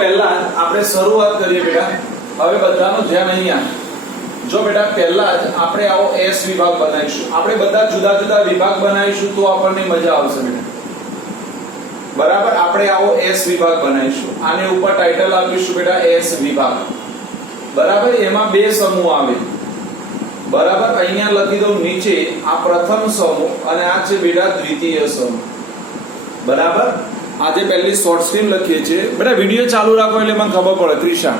પહેલા આપણે શરૂઆત કરીએ બેટા. હવે બધાનું ધ્યાન અહીંયા. જો બેટા પહેલા જ આપણે આવો એસ વિભાગ બનાવીશું. આપણે બધા જુદા જુદા વિભાગ બનાવીશું તો આપણને મજા આવશે બેટા. બરાબર, આપણે આવો એસ વિભાગ બનાવીશું. આને ઉપર ટાઇટલ આપીશું બેટા એસ વિભાગ. બરાબર, એમાં બે સમૂહ આવે. બરાબર, અહીંયા લખી દઉં નીચે આ પ્રથમ સમૂહ અને આ છે બેટા દ્વિતીય સમૂહ. બરાબર, આજે પહેલી શોર્ટ સ્ટ્રીમ લખીએ છીએ બેટા. વિડીયો ચાલુ રાખો એટલે મને ખબર પડે. ત્રિષા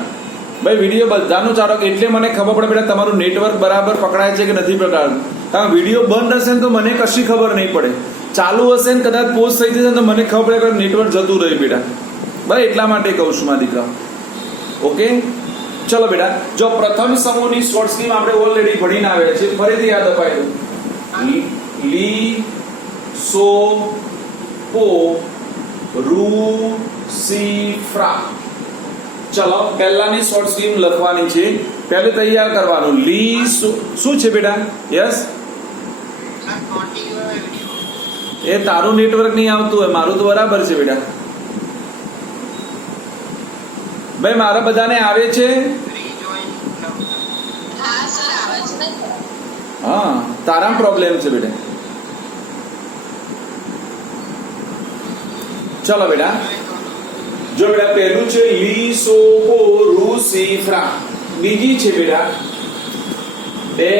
ભાઈ વિડીયો બધાનું ચાલો એટલે મને ખબર પડે બેટા તમારું નેટવર્ક બરાબર પકડાય છે કે નથી પકડાતું. કારણ વિડીયો બંધ હશે ને તો મને કશી ખબર નહીં પડે. ચાલુ હશે ને કદાચ પોસ્ટ થઈ જશે તો મને ખબર પડે કે નેટવર્ક જતું રહ્યું બેટા. ભાઈ એટલા માટે કહું છું મારા દીકરા. ઓકે ચલો બેટા, જો પ્રથમ સમૂહની શોર્ટ સ્ટ્રીમ આપણે ઓલરેડી ભણીને આવ્યા છે. ફરીથી યાદ અપાઈ દઉં. લી સો પો રૂ સી ફ્રા. ચલો પહેલાની શોર્ટ સ્ટ્રીમ લખવાની છે. પહેલું તૈયાર કરવાનું. લી શું છે બેટા? યસ, એ તારું નેટવર્ક નહીં આવતું હોય, મારું તો બરાબર છે બેટા. ભાઈ મારા બધાને આવે છે? હા, તારા પ્રોબ્લેમ છે બેટા. ચલો બેટા, જો બેટા પહેલું છે લી સો પો રૂ સી ફ્રા. બીજી છે બેટા બે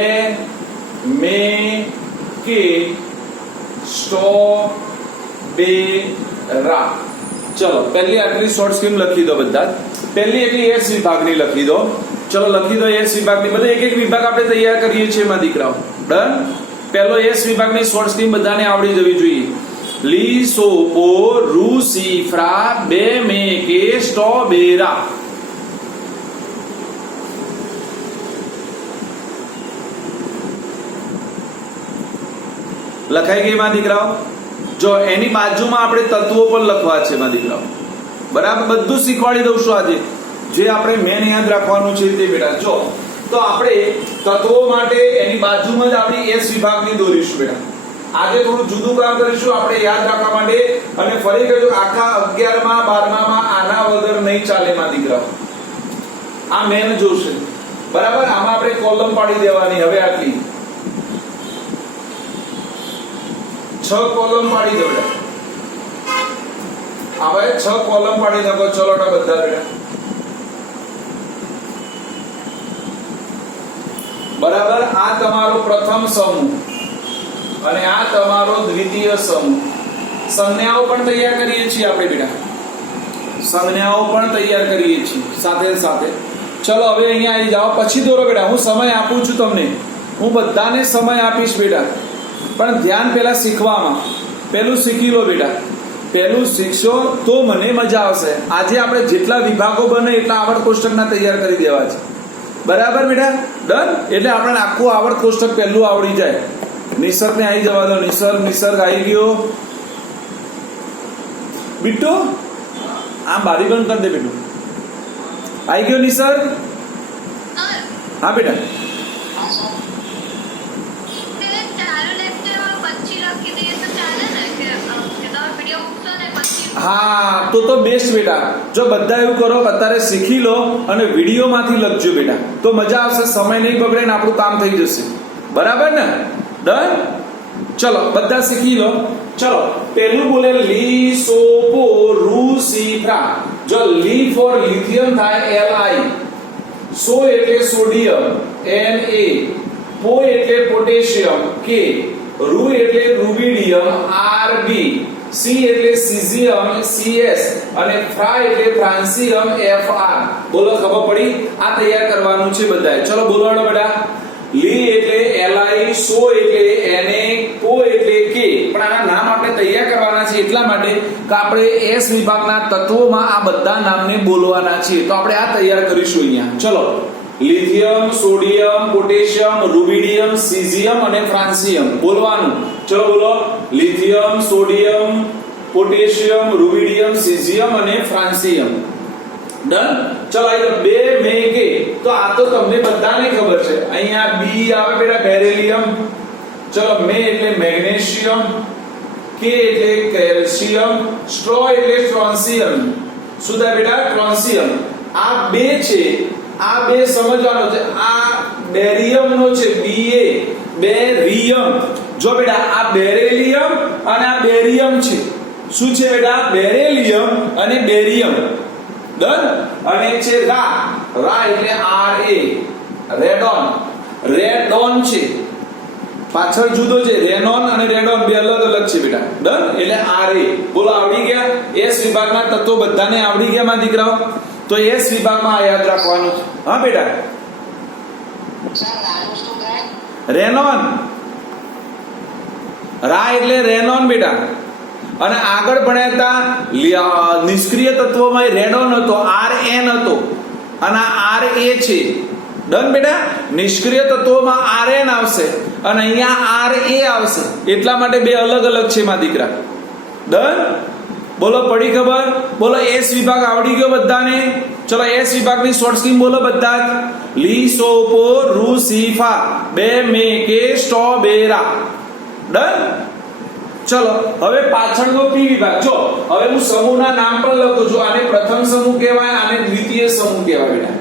મે કે સ્ટો બે રા. ચલો પહેલી આટલી શોર્ટ સ્ટ્રીમ લખી દો બધા. પહેલી એટલી એસ વિભાગની લખી દો. ચલો લખી દો એસ વિભાગની. બધા એક એક વિભાગ આપણે તૈયાર કરીએ છીએ મારા દીકરાઓ. ડન. પહેલો એસ વિભાગની શોર્ટ સ્ટ્રીમ બધાને આવડી જવી જોઈએ. લી સો પો રૂ સી ફ્રા બે મે કે સ્ટો બે રા. લખાઈ ગઈ મારા દીકરાઓ? જો એની બાજુમાં આપણે તત્વો પણ લખવા છે મારા દીકરાઓ. બરાબર, બધું શીખવાડી દઉં છું આજે. જે આપણે મેન યાદ રાખવાનું છે તે બેટા. જો તો આપણે તત્વો માટે એની બાજુમાં જ આપણી એસ વિભાગની દોરીશું બેટા. આજે થોડું જુદું કામ કરીશું આપણે યાદ રાખવા માટે. અને ફરી કહેજો આખા 11માં 12માં આના વગર નહીં ચાલે મારા દીકરાઓ. આ મેન જોશે. બરાબર, આમાં આપણે કોલમ પાડી દેવાની. હવે આટલી 6 કોલમ પાડી દો બેટા. હવે 6 કોલમ પાડી નાખો. ચલો બધા બેટા. બરાબર, આ તમારો પ્રથમ સમૂહ અને આ તમારો દ્વિતીય સમૂહ. સંજ્ઞાઓ પણ તૈયાર કરીએ છીએ આપણે બેટા. સંજ્ઞાઓ પણ તૈયાર કરીએ છીએ સાથે સાથે. ચલો હવે અહીંયા આવી જાઓ. પછી દોરો બેટા. હું સમય આપું છું તમને. હું બધાને સમય આપીશ બેટા. પણ ધ્યાન પહેલા શીખવામાં. પહેલું શીખી લો બેટા. પહેલું શીખશો તો મને મજા આવશે. આજે આપણે જેટલા વિભાગો બને એટલા આવર્ત કોષ્ટકના તૈયાર કરી દેવા છે. બરાબર બેટા? ડન. એટલે આપણને આખું આવર્ત કોષ્ટક પહેલું આવડી જાય. નિસર્ગ ને આવી જવા દો. નિસર્ગ આવી ગયો. બિટ્ટુ આમ બારી બંધ કરી દે બેટુ. આવી ગયો નિસર્ગ? હા બેટા. હા તો બેસ્ટ બેટા. જો બધા એવું કરો કે અત્યારે શીખી લો અને વિડીયોમાંથી લખજો બેટા, તો મજા આવશે. સમય નહીં બગડે ને આપણું કામ થઈ જશે. બરાબર ને? ડન. ચલો બધા શીખી લો. ચલો પહેલું બોલે લી સો પો રૂ સી ફ્રા. જો લી ફોર લિથિયમ થાય Li. સો એટલે સોડિયમ Na. પો એટલે પોટેશિયમ K. રૂ એટલે રૂબિડિયમ Rb. સી એટલે સીઝિયમ CS અને ફ્રા એટલે ફ્રાન્સિયમ Fr. બોલો ખબર પડી? આ તૈયાર કરવાનું છે બધાએ. ચલો બોલવાનો બેટા. લી એટલે Li, સો એટલે Na, પો એટલે K. પણ આના નામ આપણે તૈયાર કરવાના છે એટલા માટે કે આપણે એસ વિભાગના તત્વોમાં આ બધા નામને બોલવાના છે. તો આપણે આ તૈયાર કરીશું અહીંયા. ચલો lithium, sodium, potassium, rubidium, caesium અને ફ્રાન્સિયમ બોલવાનું. ચલો બોલો. Lithium, sodium, potassium, rubidium, caesium અને ફ્રાન્સિયમ. ડન. ચલો આ બે મે કે. તો આ તો તમને બધાને ખબર છે. અહીંયા બી આવે બેટા બેરિલિયમ. ચલો મે એટલે મેગ્નેશિયમ, કે એટલે કેલ્શિયમ, સ્ટ્રો એટલે સ્ટ્રોન્સિયમ, શું થાય બેટા? ટ્રોન્સિયમ. આ બે છે, આ બે સમજવાનો છે. આ બેરિયમ નો છે, બેરિયમ. જો બેટા આ બેરિલિયમ અને આ બેરિયમ છે. શું છે બેટા? બેરિલિયમ અને બેરિયમ. ડન. અને છે રા એટલે રેડોન છે. પાછળ જુદો છે. રેનોન અને રેડોન બે અલગ અલગ છે બેટા. ડન. એટલે બોલો આવડી ગયા? એસ વિભાગના તત્વો બધાને આવડી ગયા માં દીકરાઓ? તો એસ વિભાગમાં આ યાદ રાખવાનું છે. હા બેટા. રેનોન. રા એટલે રેનોન બેટા. અને આગળ ભણ્યા હતા નિષ્ક્રિય તત્વોમાં રેડોન હતો, Rn હતો અને આ Ra છે. ડન બેટા. નિષ્ક્રિય તત્વોમાં Rn આવશે અને અહીંયા Ra આવશે. એટલા માટે બે અલગ અલગ છે માં દીકરા. ડન. બોલો પડી ખબર? બોલો એસ વિભાગ આવડી ગયો બધાને? ચલો એસ વિભાગની શોર્ટ સ્કીમ બોલો બધા જ. લીસોપો રૂસીફા બે મેકે સ્ટ્રોબેરા. ડન. ચલો હવે પાછળનો પી વિભાગ. જો હવે હું સમૂહના નામ પણ લખું છું. આને પ્રથમ સમૂહ કહેવાય, આને દ્વિતીય સમૂહ કહેવાય બેટા.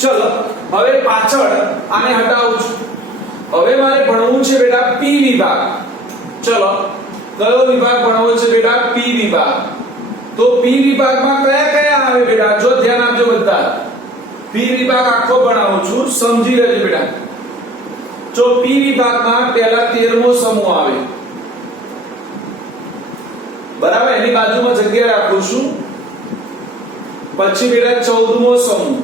ચલો હવે પાછળ આને હટાવું છું. હવે મારે ભણવું છે બેટા પી વિભાગ. ચલો કયો વિભાગ ભણવો છે બેટા? પી વિભાગ. તો પી વિભાગમાં કયા કયા આવે બેટા? જો ધ્યાન આપજો બધા. પી વિભાગ આખો ભણાવું છું, સમજી લેજો બેટા. જો પી વિભાગમાં પહેલા 13મો સમૂહ આવે, બરાબર? એની બાજુમાં જગ્યા રાખું છું. પછી બેટા 14મો સમૂહ,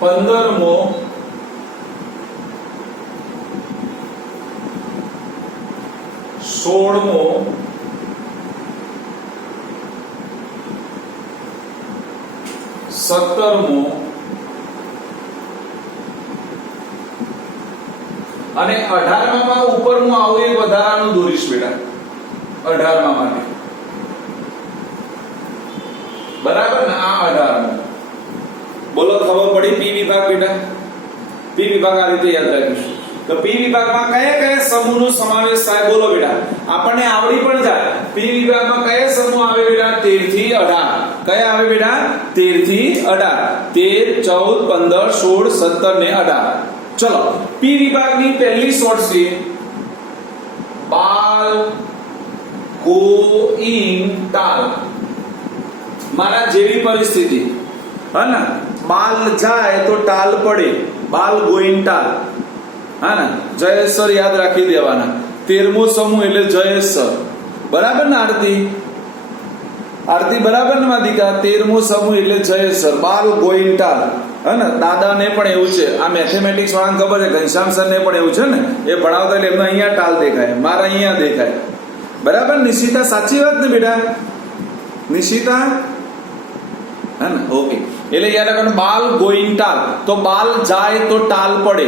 15મો, 16મો, 17મો અને 18માં ઉપર હું આવું એક વધારાનું દોરીશ બેટા. 18માં માટે બરાબર ને? આ 18માં. બોલો ખબર પડી? પી વિભાગ બેટા. પી વિભાગ આ રીતે યાદ રાખીશું. તો પી વિભાગમાં કયા કયા સમૂહનો સમાવેશ થાય? બોલો બેટા. આપણને આવડી પણ જાય. પી વિભાગમાં કયા સમૂહ આવે બેટા? 13 થી 18. કયા આવે બેટા? 13 થી 18. 13, 14, 15, 16, 17 ને 18. ચલો પી વિભાગની પહેલી શોર્ટ સ્કીમ બાલ ગોઈંગ ટાલ. મારા જેવી પરિસ્થિતિ હા ને, બાલ જાય તો ટાલ પડે. બાલ ગોઈંગ ટાલ. હા ને, જયેશ્વર યાદ રાખી દેવાના. 13મો સમૂહ એટલે જયેશ્વર. બરાબર ને આરતી? આરતી બરાબર ને માધિકા? 13મો સમૂહ એટલે જયેશ્વર. બાલ ગોઈંગ ટાલ. હા ને, દાદાને પણ એવું છે. આ મેથેમેટિક્સ વાળાને ખબર છે, ઘનશ્યામ સર ને પણ એવું છે ને. એ ભણાવતા એટલે એમને અહીંયા ટાલ દેખાય, મારા અહીંયા દેખાય. બરાબર? નિશિતા સાચી વાત ને બેટા? નિશિતા હા ને? ઓકે. એટલે યાદ રાખવાનું બાલ ગોઈંગ ટાલ. તો બાલ જાય તો ટાલ પડે.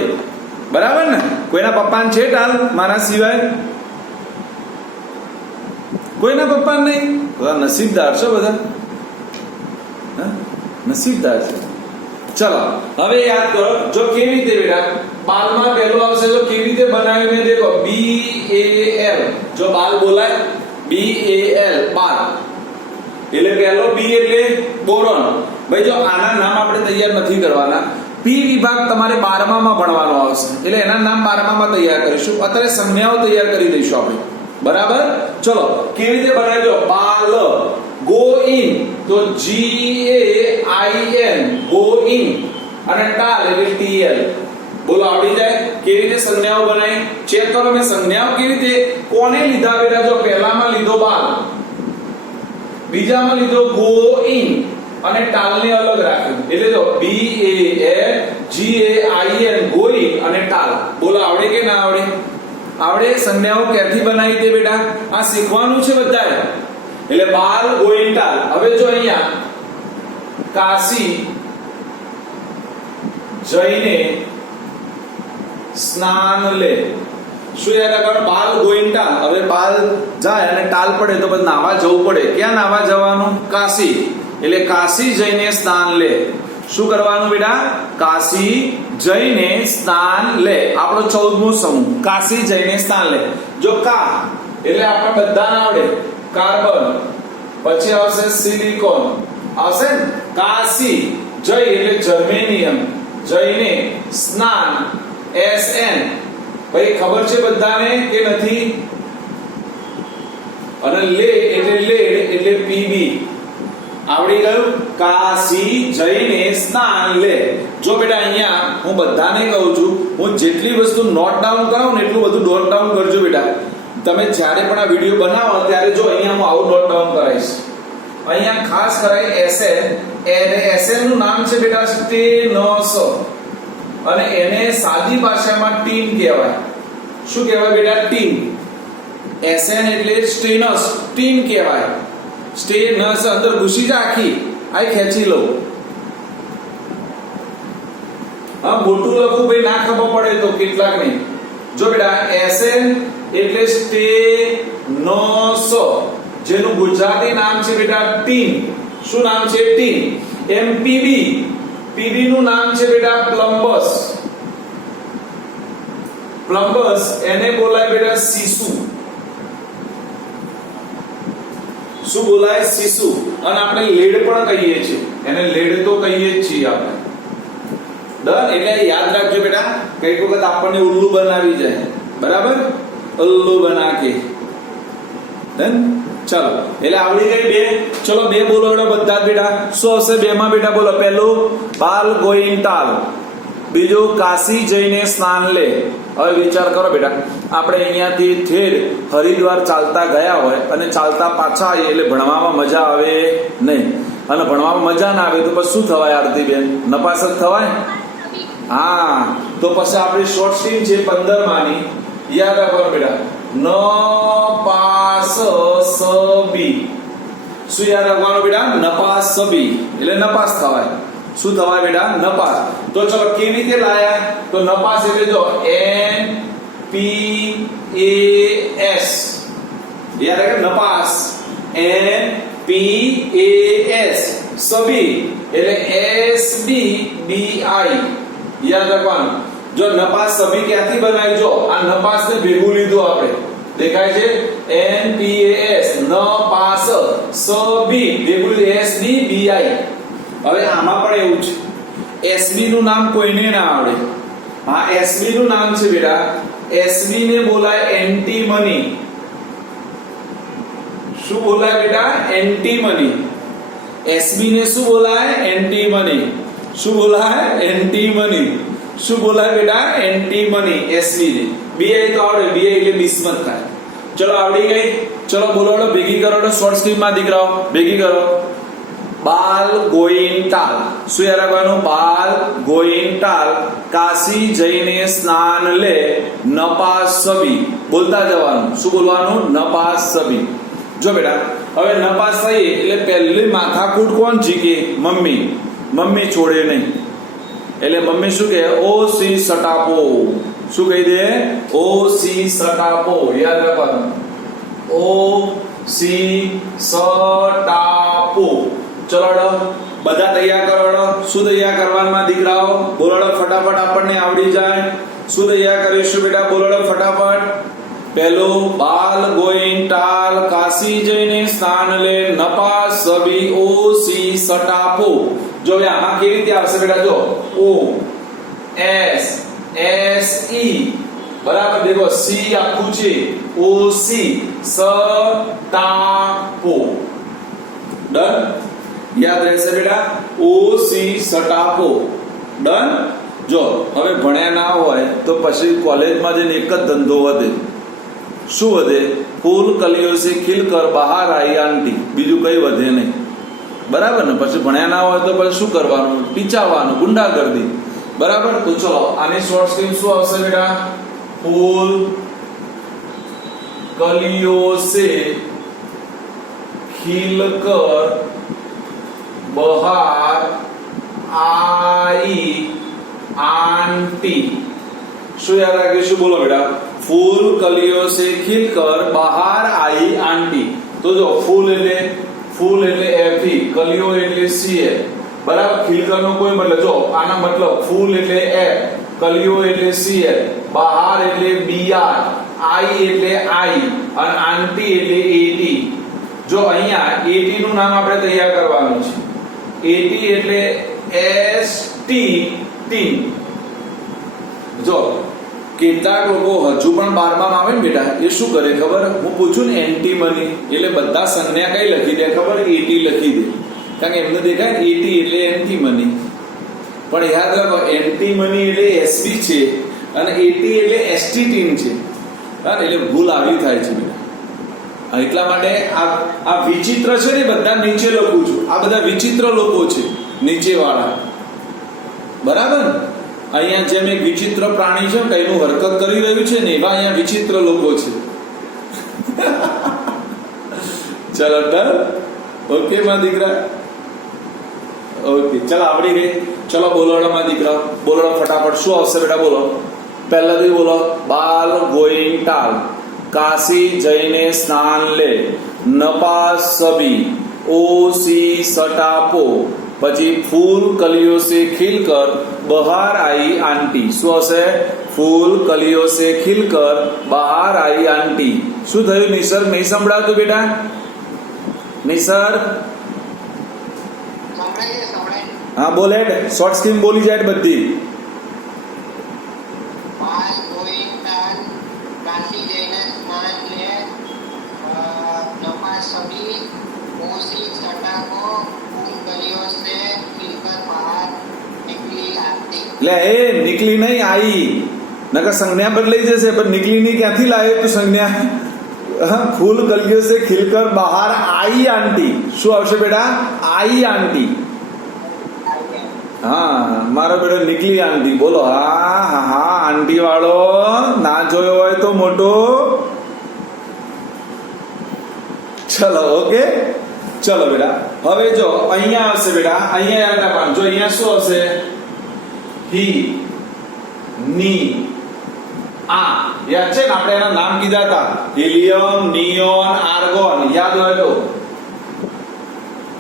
બરાબર ને? કોઈના પપ્પાને છે ટાલ મારા સિવાય? કોઈના પપ્પા નહીં? નસીબદાર છો બધા. નસીબદાર છે. ચલો હવે યાદ કરો. જો કેવી રીતે બેટા બાલમાં પહેલો આવશે તો કેવી રીતે બનાવ્યું મેં દેખો. BAL. જો બાલ બોલાય BAL બાલ. એટલે પહેલો B એટલે બોરોન. ભાઈ જો આના નામ આપણે તૈયાર નથી કરવાના. પી વિભાગ તમારે 12માં ભણવાનો આવશે એટલે એના નામ 12માં તૈયાર કરીશું. અત્યારે સંજ્ઞાઓ તૈયાર કરી દઈશું આપણે. બરાબર? ચલો કેવી રીતે બનાવજો. બાલ ગોઈંગ તો GAIN ગોઈંગ અને ટાલ એટલે TL. બોલો આવડી જાય? કેવી રીતે સંજ્ઞાઓ બનાવી ચેક કરો. મેં સંજ્ઞાઓ કેવી રીતે કોને લીધા બેટા? જો પહેલામાં લીધો બાલ, બીજામાં લીધો ગોઈંગ અને ટાલને અલગ રાખ્યું. એટલે જો BALGAIN ગોઈંગ અને ટાલ. બોલો આવડે કે ના આવડે? આવડે. સંજ્ઞાઓ ક્યાંથી બનાવી તે બેટા? આ શીખવાનું છે બધાએ. એટલે બાલ ગોઈંગ ટાલ. હવે જો અહીંયા કાશી જઈને સ્નાન લે. શું યાદ રાખવાનું? બાલ ગોઈંગ ટાલ. હવે બાલ જાય અને ટાલ પડે તો પછી નાવા જવું પડે. ક્યાં નાવા જવાનું? કાશી. એટલે કાશી જઈને સ્નાન લે. શું કરવાનું બેટા? કાશી જઈને સ્નાન લે. આપણો 14મો સમૂહ કાશી જઈને સ્નાન લે. જો કા એટલે આપણે બધાને આવડે. કાર્બન, પછી આવશે સિલિકોન, આવશે ને કાસી, જય એટલે જર્મેનિયમ, જયને સ્નાન SN. ભાઈ ખબર છે બધાને કે નથી? અને લે એટલે લેડ એટલે PB. આવડી ગયું? કાશી જઈને સ્નાન લે. જો બેટા અહીંયા હું બધાને કહું છું, હું જેટલી વસ્તુ નોટ ડાઉન કરાવું ને એટલું બધું નોટ ડાઉન કરજો બેટા. તમે જ્યારે પણ આ વિડિયો બનાવો ત્યારે જો અહીંયા હું આવું નોટ ડાઉન કરાવીશ. અહીંયા ખાસ કરાય SN. એને SN નું નામ છે બેટા સ્ટેનસ, અને એને સાદી ભાષામાં ટીન કહેવાય. શું કહેવાય બેટા? ટીન. SN એટલે સ્ટેનસ, ટીન કહેવાય. સ્ટેનસ અંદર ઘૂસી જા આખી, આ ખેંચી લો. હા, મોટું લખું ભાઈ ના ખબર પડે તો કેટલાક નહીં. જો બેટા SN એટલે સ્ટેનસ, જેનું ગુજરાતી નામ છે બેટા ટીન. શું નામ છે? ટીન. MPB, PB નું નામ છે બેટા પ્લમ્બસ. પ્લમ્બસ એને બોલાય બેટા સીસુ. શું બોલાય? સીસુ. અને આપણે લેડ પણ કહીએ છીએ, એને લેડ તો કહીએ જ છીએ આપણે. ડન. એટલે યાદ રાખજો બેટા, કઈક વખત આપણને ઉલ્લુ બનાવી જાય. બરાબર? ઉલ્લુ બના કે. ડન. ચલો, એટલે આવડી ગઈ બે. ચલો બે બોલો બધા બેટા. શું આવશે બે માં બેટા? બોલો. પહેલું બાલ ગોઈન્ટાલ, બીજું કાશી જઈને સ્નાન લે. હવે વિચાર કરો બેટા, આપણે અહીંયાથી ઠેર હરિદ્વાર ચાલતા ગયા હોય અને ચાલતા પાછા આવીએ એટલે ભણવામાં મજા આવે નહીં. અને ભણવામાં મજા ના આવે તો પછી શું થવાય આરતીબેન? નપાસ જ થવાય. હા, તો પછી આપણી શોર્ટ સ્ટ્રીમ છે 15 માની, યાદ રાખવાનું બેટા. ન પાસ સબી. શું યાદ રાખવાનું બેટા? નપાસ સબી એટલે નપાસ થવાય. શું થવાય બેટા? નપાસ. તો ચલો કેવી રીતે લાયા? તો નપાસ એટલે જો NPAS. યાદ રાખે નપાસ, NPAS. સબી એટલે SBBI. યાદ રાખવાનું. જો નપાસ સબી ક્યાંથી બનાવી? જો આ નપાસ ને ભેગું લીધું આપણે, દેખાય છે? NPAS નપાસ, સબી ભેગું SBBI. હવે આમાં પણ એવું છે, SB નું નામ કોઈને ના આવડે. હા, SB નું નામ છે બેટા, SB ને બોલાય એન્ટીમની. શું બોલાય બેટા? એન્ટીમની. SB ને શું બોલાય? એન્ટીમની. શું બોલાય? એન્ટીમની. શું બોલાય બેટા? એન્ટીમની. SB ને BI તો આવડે, BI એટલે બિસ્મત થાય. ચલો આવડી ગઈ. ચલો બોલો, ભેગી કરો શોર્ટ સ્ટ્રીમ માં દીકરાઓ, ભેગી કરો. બાલ ગોઈન્ટાલ. શું યાદ રાખવાનું? બાલ ગોઈન્ટાલ કાશી જઈને સ્નાન લે નપાસ સબી. બોલતા જવાનું. શું બોલવાનું? નપાસ સબી. જો બેટા હવે નપાસ થઈ એટલે પહેલી માથાકૂટ કોણ જીકે? મમ્મી. મમ્મી છોડે નહીં એટલે મમ્મી શું કહે? ઓ સી સટાપો. શું કહી દે? ઓ સી સટાપો. યાદ રાખવાનું. ઓ સી સટાપો. ચલો બધા તૈયાર કરો. શું તૈયાર કરવાના દીકરાઓ? બોલો ફટાફટ, આપણને આવડી જાય. શું તૈયાર કરીશું બેટા? બોલો ફટાફટ. પહેલું બાલ ગોઈન્ટાલ કાશી જઈને સ્નાન લે નપાસ સબી ઓ સી સટાપો. જો આમાં કેવી રીતે આવશે બેટા? જો O S S E. બરાબર. દેખો સી આખું છે, O C સટાપો. ડન. યાદ રહેશે બેટા? O C સટાપો. ડન. જો હવે ભણ્યા ના હોય તો પછી કોલેજમાં જઈને એક જ ધંધો વધે. શું વધે? ફૂલ કલીઓ સે ખીલકર બહાર આઈ આંટી. બીજું કઈ વધે નહીં. બરાબર ને? પછી ભણ્યા ના હોય તો પછી શું કરવાનું? ટીચાવાનું, ગુંડાગર્દી. બરાબર. તો ચલો આની શોર્ટ સ્ટ્રીમ શું આવશે બેટા? ફૂલ કલીઓ સે ખીલકર બહાર આઈ आंटी. શું યાદ રાખીશું? બોલો બેટા. फूल कलियों से खिलकर बाहर आई आंटी. तो जो फूल એટલે FE, कलियों એટલે CA. બરાબર. ખિલકર નો કોઈ મતલબ, જો આના મતલબ ફૂલ એટલે F, કલિયો એટલે CL, બહાર એટલે BR, આઈ એટલે આઈ અને આંટી એટલે એટી. જો અહીંયા એટી નું નામ આપણે તૈયાર કરવાનું છે. એટી એટલે એસ ટી ટી. જો કેટલાક લોકો હજુ પણ 12માં આવે ને બેટા એ શું કરે ખબર, હું પૂછું ને એન્ટીમની એટલે બધા સંજ્ઞા કઈ લખી દે ખબર, એટી લખી દે, કારણ કે એમને દેખાય એટી એટલે એન્ટીમની. પણ યાદ રાખો એન્ટીમની એટલે એસબી છે અને એટી એટલે એસટીટીન છે. હા, એટલે ભૂલ આવી થાય છે બેટા. એટલા માટે આ વિચિત્ર છે ને બધા નીચે લખું છું. આ બધા વિચિત્ર લોકો છે નીચે વાળા, બરાબર. અહીંયા જેમ એક વિચિત્ર પ્રાણી છે કઈનું હરકત કરી રહ્યું છે ને એવા અહીંયા વિચિત્ર લોકો છે. ચલો ડન. ઓકે માં દીકરા, ઓકે ચલો આવડી ગઈ. ચલો બોલોડો માં દીકરા, બોલોડો ફટાફટ. શું આવશે બેટા બોલો, પહેલાથી બોલો. બાલ ગોઈંગ ટાલ, કાશી જઈને સ્નાન લે, નપાસ સબી, ઓસી સટાપો, પછી ફૂલ કલિયો સે ખिलकर બહાર आई आंटी. શું હશે, ફૂલ કલિયો સે ખिलकर બહાર आई आंटी. શું થયું નિસર્ગ, નહીં સંભળાતું બેટા? નિસર્ગ હા બોલ હેડ, શોર્ટ સ્ક્રીન બોલી જાય બધી. લે એ નીકળી નહીં આઈ, નકર સંજ્ઞા બદલાઈ જશે. પણ નીકળી નહીં ક્યાંથી લાવે તું સંજ્ઞા? ફૂલ ગલિયો સે ખिलकर બહાર आई आंटी. શું આવશે બેટા? आई आंटी. હા મારો બેટો નીકળી આંટી. બોલો હા હા હા આંટી વાળો ના જોયો હોય તો મોટો. ચલો ઓકે, ચલો બેટા. હવે જો અહીંયા આવશે બેટા, અહીંયા યાદ રાખવાનું. જો અહીંયા શું આવશે, હી, ની, આ. યાદ છે ને આપણે એના નામ કીધા હતા, હિલિયમ, નિયોન, આર્ગોન. યાદ હોય તો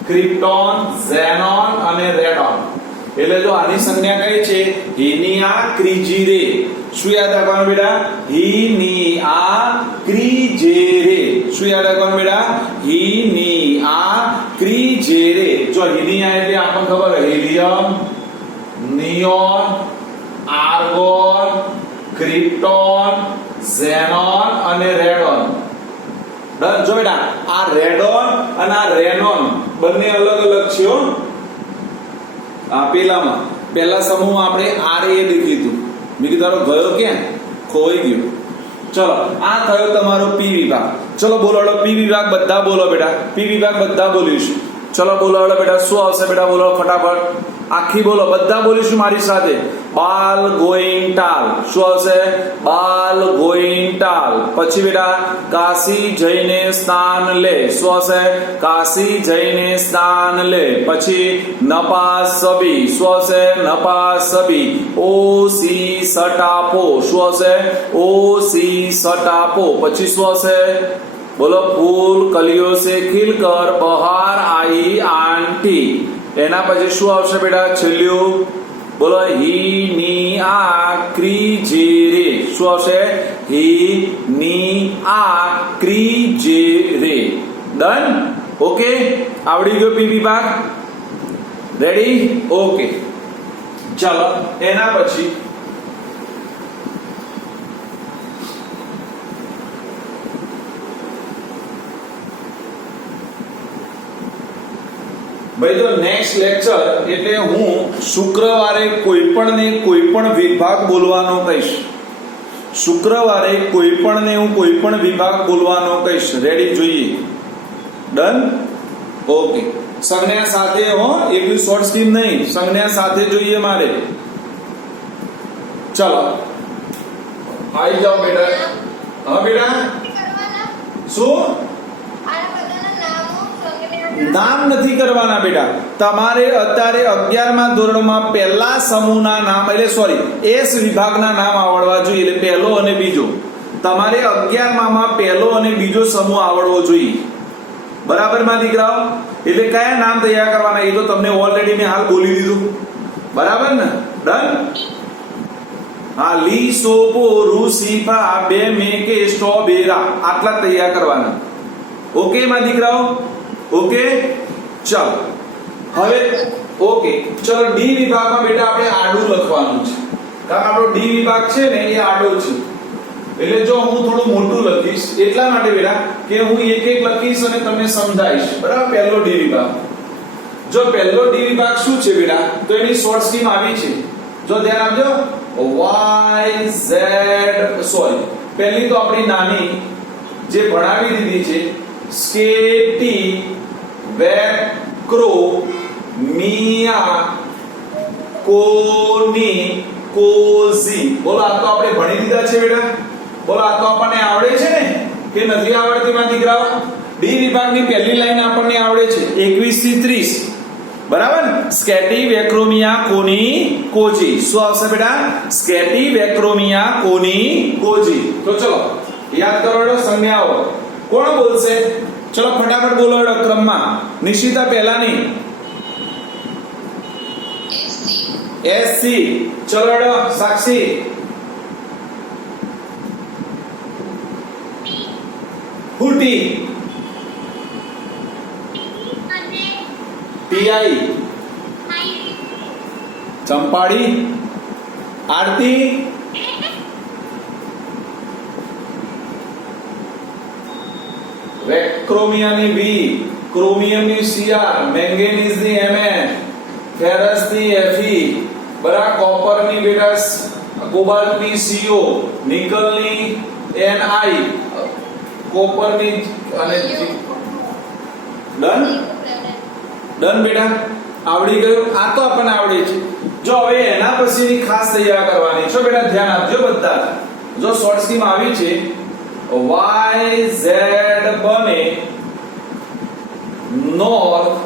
ક્રિપ્ટોન, ઝેનોન અને રેડોન. એટલે જો આની સંજ્ઞા કઈ છે, હિનિયા ક્રિજીરે. શું યાદ રાખવાનું બેટા? હિનિયા ક્રિજેરે. શું યાદ રાખવાનું બેટા? હિનિયા ક્રિજેરે. જો હિનિયા એટલે આપણને ખબર છે helium, neon, argon, krypton, xenon અને રેડોન. ડન. જો બેટા આ રેડોન અને આ રેનોન બંને અલગ અલગ છે હો. આ પેલામાં પહેલા સમૂહમાં આપણે આર એ લીધું, મેં કીધું તારો ગયો ક્યાં, ખોઈ ગયો. ચલો આ થયો તમારો પી વિભાગ. ચલો બોલો પી વિભાગ બધા બોલો બેટા, પી વિભાગ બધા બોલીશું. ચલો બોલો બેટા, શું આવશે બેટા બોલો ફટાફટ, આખી બોલો, બધા બોલીશું મારી સાથે. બાલ ગોઈંગ ટાલ. શું આવશે? બાલ ગોઈંગ ટાલ. પછી બેટા કાશી જઈને સ્નાન લે. શું આવશે? કાશી જઈને સ્નાન લે. પછી નપાસ સબી. શું આવશે? નપાસ સબી. ઓ સી સટાપો. શું આવશે? ઓ સી સટાપો. પછી શું આવશે બોલો? ફૂલ કલિયો સે ખिलकर બહાર आई आंटी. એના પછી શું આવશે બેટા છેલ્લું? બોલો હી ની આ ક્રિજેરે. શું આવશે? હી ની આ ક્રિજેરે. ડન. ઓકે, આવડી ગયો પી વિભાગ? રેડી? ઓકે ચાલો એના પછી ભાઈ જો નેક્સ્ટ લેક્ચર એટલે હું શુક્રવારે કોઈ પણ વિભાગ બોલવાનો કહીશ. શુક્રવારે કોઈ પણ વિભાગ બોલવાનો કહીશ. રેડી? જોઈએ. ડન. ઓકે, સંજ્ઞા સાથે હો, એકલી શોર્ટ સ્કીમ નહીં, સંજ્ઞા સાથે જોઈએ મારે. ચલો આવી જાઓ બેટા. હા બેટા શું નામ નથી કરવાના બેટા. તમારે અત્યારે 11મા ધોરણમાં પહેલા સમૂહના નામ એટલે સોરી એસ વિભાગના નામ આવડવા જોઈએ. એટલે પહેલો અને બીજો તમારે 11માં પહેલો અને બીજો સમૂહ આવડવો જોઈએ. બરાબર માં દીકરાઓ? એટલે કયા નામ તૈયાર કરવાના એ તો તમને ઓલરેડી મેં હાલ બોલી દીધું. બરાબર ને? ડન. હા, લી સોપો રૂ સીફા બે મેકે સ્ટ્રોબેરા આટલા તૈયાર કરવાના. ઓકે માં દીકરાઓ? ઓકે, ચાલો હવે ઓકે. ચલો ડી વિભાગમાં બેટા આપણે આડું લખવાનું છે, કારણ આપણો ડી વિભાગ છે ને એ આડો છે. એટલે જો હું થોડું મોટું લખીશ એટલા માટે બેટા કે હું એક એક લખીશ અને તમને સમજાવીશ. બરાબર? પહેલો ડી વિભાગ, જો પહેલો ડી વિભાગ શું છે બેટા, તો એની શોર્ટ સ્કીમ આવી છે. જો ધ્યાન આપજો, y z સોરી પહેલી તો આપણી નાની જે ભણાવી દીધી છે, સ્કેટી વેક્રોમિયા કોની કોઝી. બોલો આ તો આપણે ભણી દીધા છે બેટા. બોલો આ તો આપણને આવડે છે ને કે નથી આવડતી માં દીકરાઓ? ડી વિભાગની પહેલી લાઈન આપણને આવડે છે 21 થી 30. બરાબર? સ્કેટી વેક્રોમિયા કોની કોજી. શું આવશે બેટા? સ્કેટી વેક્રોમિયા કોની કોજી. તો ચલો યાદ કરો સંજ્ઞાઓ. કોણ બોલશે? ચલો ફટાફટ બોલો ક્રમમાં. નિશિતા પહેલાની. એસસી. ચલો સાક્ષી. ફૂટી. ટીઆઈ. ચંપાડી. આરતી. ક્રોમિયમની વી, ક્રોમિયમની સીઆર, મેંગેનીઝની એમએન, ફેરસની એફઈ, બરાબર? કોપરની બેટા કોબાલ્ટની સીઓ, નિકલની એનઆઈ, કોપરની અને ડન ડન બેટા આવડી ગયું. આ તો આપણને આવડે છે. જો હવે એના પછીની ખાસ તૈયાર કરવાની છે બેટા, ધ્યાન આપજો બધા. જો શોર્ટ સ્કીમ આવી છે YZ બને નોર્થ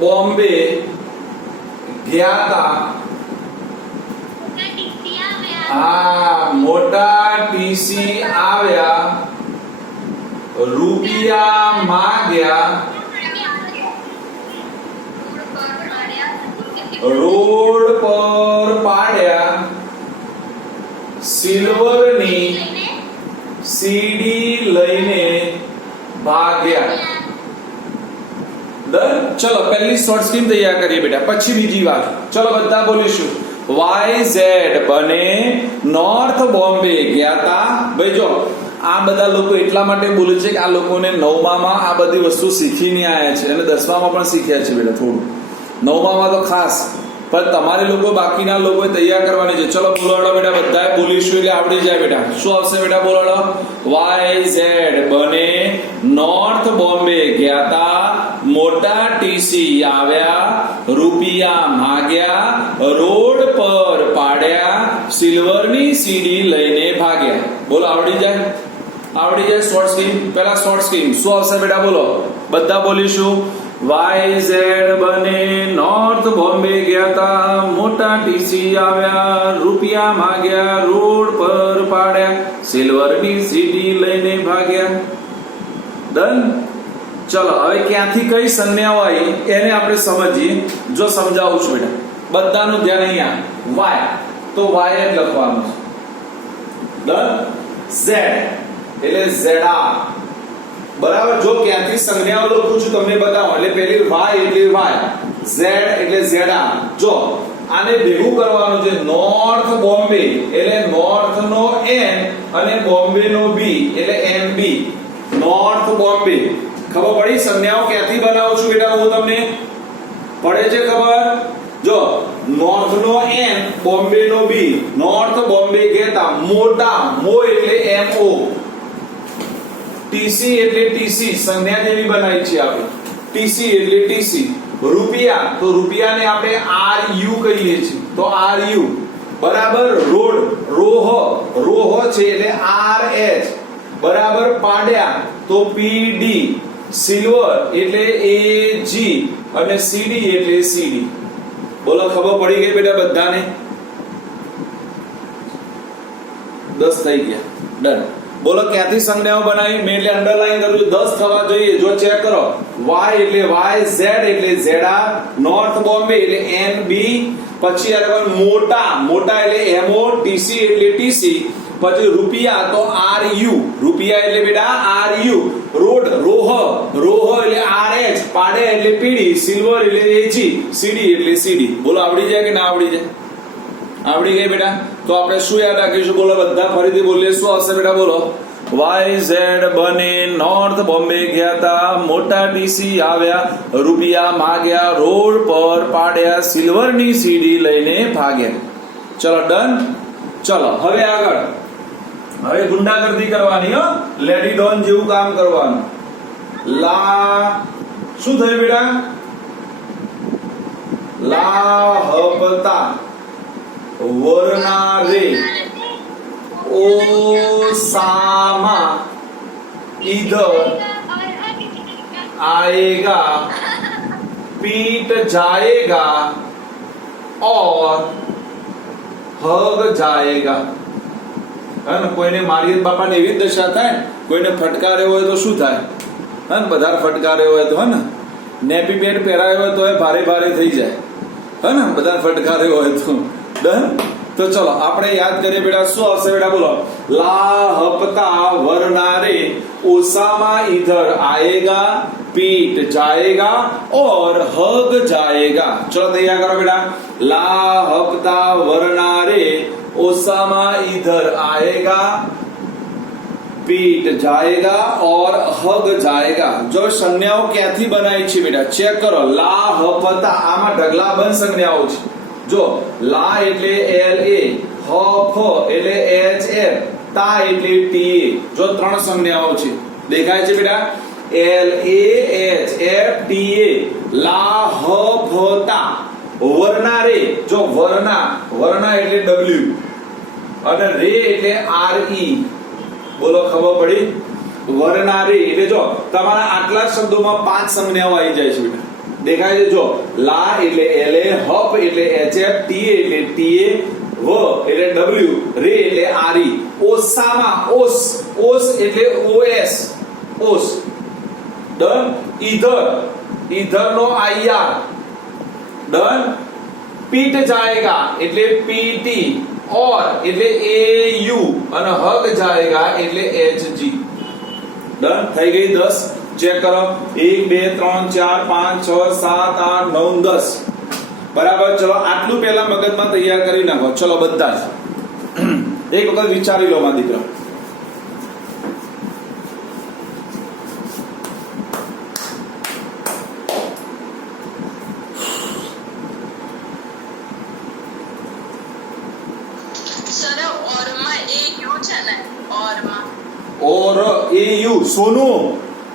બોમ્બે ગયા તા, મોટા ટીસી આવ્યા, રૂપિયા માંગ્યા, રોડ પર પાડ્યા, સિલ્વરની સીડી લઈને ભાગ્યા. ડન. ચલો પહેલી શોર્ટ સ્કીમ તૈયાર કરીએ બેટા, પછી બીજી વાત. ચલો બધા બોલીશું. YZ બને નોર્થ બોમ્બે ગયા તા. ભાઈ જો આ બધા લોકો એટલા માટે બોલે છે કે આ લોકોને 9માં આ બધી વસ્તુ શીખીને આયા છે અને 10માં પણ શીખ્યા છે બેટા થોડું. 9માં તો ખાસ, પણ તમારે લોકો બાકીના લોકોએ તૈયાર કરવાની છે. ચલો બોલાડો બેટા, બધાએ બોલીશું એટલે આવડી જાય બેટા. શું આવશે બેટા? બોલાડો. YZ બને નોર્થ બોમ્બે ગયા તા, મોટા ટીસી આવ્યા, રૂપિયા માંગ્યા, રોડ પર પાડ્યા, સિલ્વરની સીડી લઈને ભાગ્યા. બોલો આવડી જાય? આવડી જાય શોર્ટ સ્કીમ. પહેલા શોર્ટ સ્કીમ શું આવશે બેટા? બોલો બધા બોલીશું. YZ બને નોર્થ બોમ્બે ગયા તા, મોટા ટીસી આવ્યા, રૂપિયા માંગ્યા, રોડ પર પાડ્યા, સિલ્વરની સીડી લઈને ભાગ્યા. ડન. ચલો હવે ક્યાંથી કઈ સંજ્ઞાઓ આવી એને આપણે સમજીએ. જો સમજાવું છું બેટા, બધાનું ધ્યાન અહીંયા. Y તો Y જ લખવાનું છે. ડન. Z એટલે ZA. બરાબર? જો ક્યાંથી સંજ્ઞાઓ લખું છું તમને બતાવો. એટલે પહેલી Y એટલે Y, Z એટલે ZA. જો આને ભેગું કરવાનું છે. નોર્થ બોમ્બે એટલે નોર્થ નો N અને બોમ્બે નો B એટલે NB. નોર્થ બોમ્બે. ખબર પડી સંજ્ઞાઓ ક્યાંથી બનાવું છું બેટા? હું તમને પડે છે ખબર? જો નોર્થ નો N, બોમ્બે નો B, નોર્થ બોમ્બે કહેતા મોટા, મો એટલે MO, ટીસી એટલે ટીસી, સંજ્ઞા જેવી બનાવી છે આપણે. ટીસી એટલે ટીસી. રૂપિયા તો રૂપિયાને આપણે RU કહીએ છીએ, તો RU. બરાબર? રોડ રોહ છે એટલે RH. બરાબર? પાડ્યા તો PD. સિલ્વર એટલે AG અને CD એટલે CD. બોલો ખબર પડી ગઈ બેટા બધાને? 10 થઈ ગયા. ડન. બોલો ક્યાંથી સંજ્ઞાઓ બનાવી? મેં એટલે અંડરલાઈન કરું છું, 10 થવા જોઈએ. જો ચેક કરો, વાય એટલે વાય, ઝેડ એટલે ઝેડા, નોર્થ બોમ્બે એટલે NB, પછી આગળ મોટા એટલે MO, TC એટલે TC, પછી રૂપિયા તો RU, રૂપિયા એટલે બેટા RU, રોડ રોહ એટલે RH, પાડે એટલે પીડી, સિલ્વર એટલે AG, CD એટલે CD. બોલો આવડી જાય કે ના આવડી જાય? આવડી ગઈ બેટા. તો આપણે શું યાદ રાખીશું? બોલો બધા ફરીથી બોલીએ. શું આવશે બેટા? બોલો YZ બને નોર્થ બોમ્બે ગયા તા, મોટા TC આવ્યા, રૂપિયા માગ્યા, રોડ પર પાડ્યા, સિલ્વરની સીડી લઈને ભાગ્યા. ચલો ડન. ચલો હવે આગળ. હવે ગુંડાગર્દી કરવાની હો, લેડી ડોન જેવું કામ કરવાનું. શું થયું બેટા? લાહપતા વરનારે ओसामा इधर आएगा, पीट जाएगा और हग जाएगा. है ને? કોઈને મારી બાપાને એવી જ દશા થાય, કોઈને ફટકારે હોય તો શું થાય? હે ને? બધા ફટકારે હોય તો, હે ને, નેપી પેન્ટ પહેરાયો હોય તો ભારે થઈ જાય. હે ને? બધા ફટકારે હોય તો ડન. તો ચલો આપણે યાદ કરીએ બેટા. શું આવશે બેટા? બોલો લાહપતા વરનારે ओसामा इधर आएगा, पीट जाएगा और हग जाएगा. चलो तैयार करो बेटा. लाहपता वरनारे ओसामा इधर आएगा, पीट जाएगा और हग जाएगा. जो संज्ञाओ ક્યાંથી બનાવી છે બેટા? ચેક કરો. લાહપતા આમાં ઢગલાબંધ સંજ્ઞાઓ છે. જો લા એટલે LA, હ ફ એટલે HF, તા એટલે TA. જો 3 સંજ્ઞાઓ છે, દેખાય છે બેટા? LAHF TA, લા હ ફ તા. વરનારે, જો વર્ણા એટલે W અને રે એટલે RE. બોલો ખબર પડી? વરનારે એટલે જો તમારા આટલા શબ્દોમાં 5 સંજ્ઞાઓ આવી જાય છે બેટા. દેખાય છે? જો લા એટલે LA, હપ એટલે HF, TA એટલે TA, વ એટલે W, રે એટલે RE. ઓસામાં ઓસ એટલે OS, ઓસ. ડન. ઈધર નો IR. ડન. પીટ જાયેગા એટલે PT, और એટલે AU અને હગ જાયેગા એટલે HG. ડન. થઈ ગઈ 10. ચેક કરો. 1 2 3 4 5 6 7 8 9 10. બરાબર. ચલો આટલું પહેલા મગજમાં તૈયાર કરી નાખો. ચલો બધા જ એક વખત વિચારી લો માં દીકરા. और AU સોનું.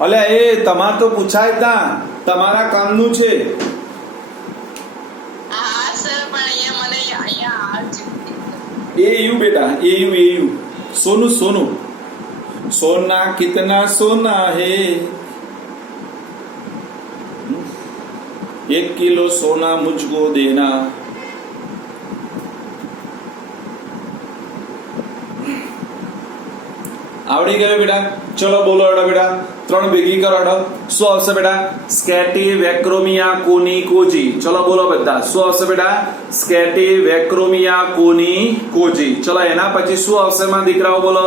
અલે એ તમાર તો પૂછાય તા, તમારા કામનું છે. હા સર, પણ અહીંયા AU બેટા, AU સોનું. सोना कितना सोना है, 1 किलो सोना मुझको देना. આવડી ગયો બેટા. ચલો બોલો બેટા. 3 ભેગી કરો. શું આવશે બેટા? સ્કેટી વેક્રોમિયા કોની કોજી. ચલો બોલો બધા. શું આવશે બેટા? સ્કેટી વેક્રોમિયા કોની કોજી. ચલો એના પછી શું આવશે માં દીકરાઓ? બોલો.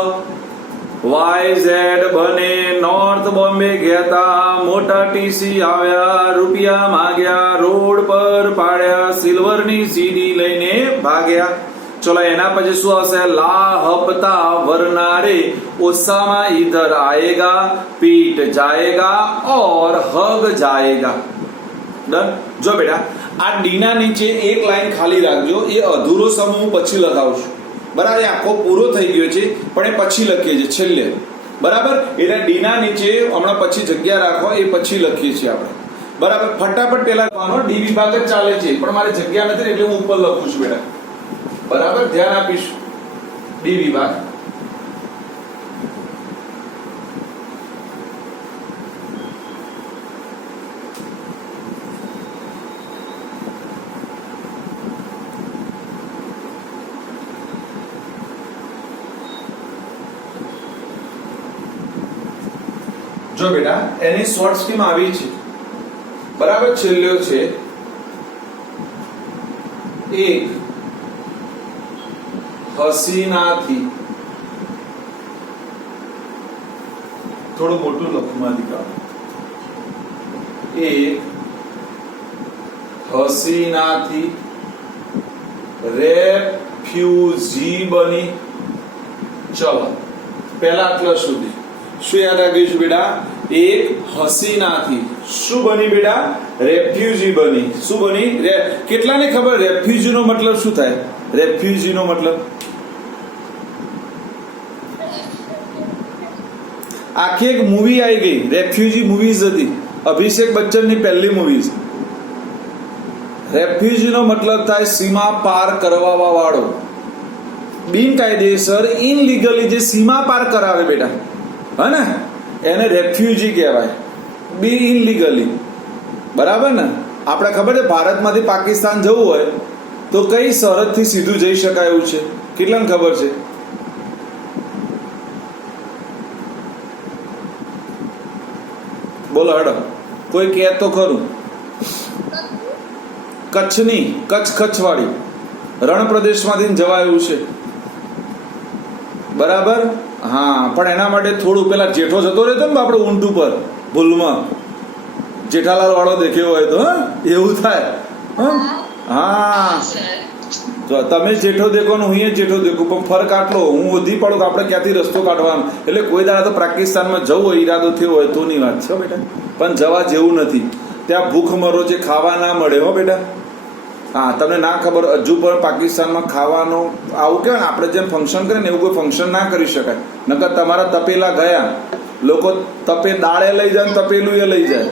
YZ બને નોર્થ બોમ્બે ગયા તા, મોટા TC આવ્યા, રૂપિયા માગ્યા, રોડ પર પાડ્યા, સિલ્વરની સીડી લઈને ભાગ્યા. चलो एना પછી શું આવશે? લાહપતા વરનારે ओसामा इधर आएगा, पीट जाएगा और हग जाएगा. डन. જો બેટા આ ડી ના નીચે એક લાઈન ખાલી રાખજો. એ અધૂરો સમૂહ પછી લગાવશું. બરાબર. આખો પૂરો થઈ ગયો છે પણ એ પછી લખીએ છીએ છેલ્લે. બરાબર. એટલે ડી ના નીચે હમણાં પછી જગ્યા રાખો, એ પછી લખીએ છીએ આપણે. બરાબર. ફટાફટ પેલા લખવાનો. ડી વિભાગ જ ચાલે છે પણ મારે જગ્યા નથી એટલે હું ઉપર લખું છું બેટા. બરાબર. ધ્યાન આપીશું. ડી વિભાગ. જો બેટા એની શોર્ટ ફિલ્મ આવી છે બરાબર છેલ્લો છે એક હસીનાથી થોડું મોટું લખમાંથી કાઢો એક હસીનાથી રેફ્યુજી બની ચલો પહેલા આટલા સુધી શું યાદ રાખ્યું છે બેટા એક હસીનાથી શું બની બેટા રેફ્યુજી બની શું બની કેટલાને ખબર રેફ્યુજી નો મતલબ શું થાય રેફ્યુજી નો મતલબ આખી એક મૂવી આવી ગઈ રેફ્યુજી મૂવીઝ હતી અભિષેક બચ્ચનની પહેલી મૂવીઝ રેફ્યુજી નો મતલબ થાય સીમા પાર કરવા વાળો બિનકાયદેસર ઇનલીગલી જે સીમા પાર કરાવે બેટા હે ને એને રેફ્યુજી કહેવાય બી ઇનલીગલી બરાબર ને આપણે ખબર છે ભારતમાંથી પાકિસ્તાન જવું હોય તો કઈ સરહદથી સીધું જઈ શકાય એવું છે કેટલાને ખબર છે બોલો હેડો કોઈ કહે તો ખરું કચ્છની કચ્છવાળી રણ પ્રદેશમાંથી જવાય એવું છે બરાબર હા પણ એના માટે થોડું પેલા જેઠો જતો રહેતો ને આપણે ઊંટ ઉપર ભૂલમાં જેઠાલાલ વાળો દેખ્યો હોય તો એવું થાય હા જો તમે જેઠો દેખો ને હું જેઠો દેખું પણ ફરક આટલો હું વધી પડું કે આપણે ક્યાંથી રસ્તો કાઢવાનો એટલે કોઈ દાડા તો પાકિસ્તાનમાં જવું હોય ઈરાદો થયો હોય તોની વાત છે બેટા પણ જવા જેવું નથી ત્યાં ભૂખમરો છે ખાવા ના મળે હો બેટા હા તમને ના ખબર હજુ પણ પાકિસ્તાનમાં ખાવાનું આવું કે આપણે જેમ ફંક્શન કરે ને એવું કોઈ ફંક્શન ના કરી શકાય નકર તમારા તપેલા ગયા લોકો તપે દાળે લઈ જાય તપેલું એ લઈ જાય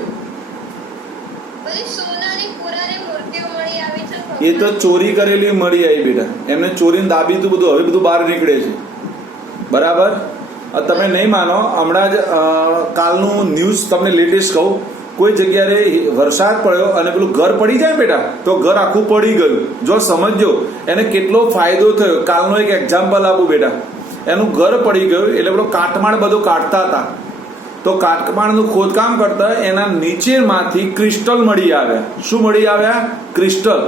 એ તો ચોરી કરેલી મળી આવી બેટા એમને ચોરીને દાબી તું બધું હવે બધું બહાર નીકળે છે બરાબર તમે નહીં માનો હમણાં જ કાલનું ન્યૂઝ તમને લેટેસ્ટ કહું કોઈ જગ્યાએ વરસાદ પડ્યો અને પેલું ઘર પડી જાય બેટા તો ઘર આખું પડી ગયું જો સમજજો એને કેટલો ફાયદો થયો કાલનો એક એક્ઝામ્પલ આપું બેટા એનું ઘર પડી ગયું એટલે પેલો કાટમાળ બધું કાઢતા હતા તો કાટમાળનું ખોદકામ કરતા એના નીચેમાંથી ક્રિસ્ટલ મળી આવ્યા શું મળી આવ્યા ક્રિસ્ટલ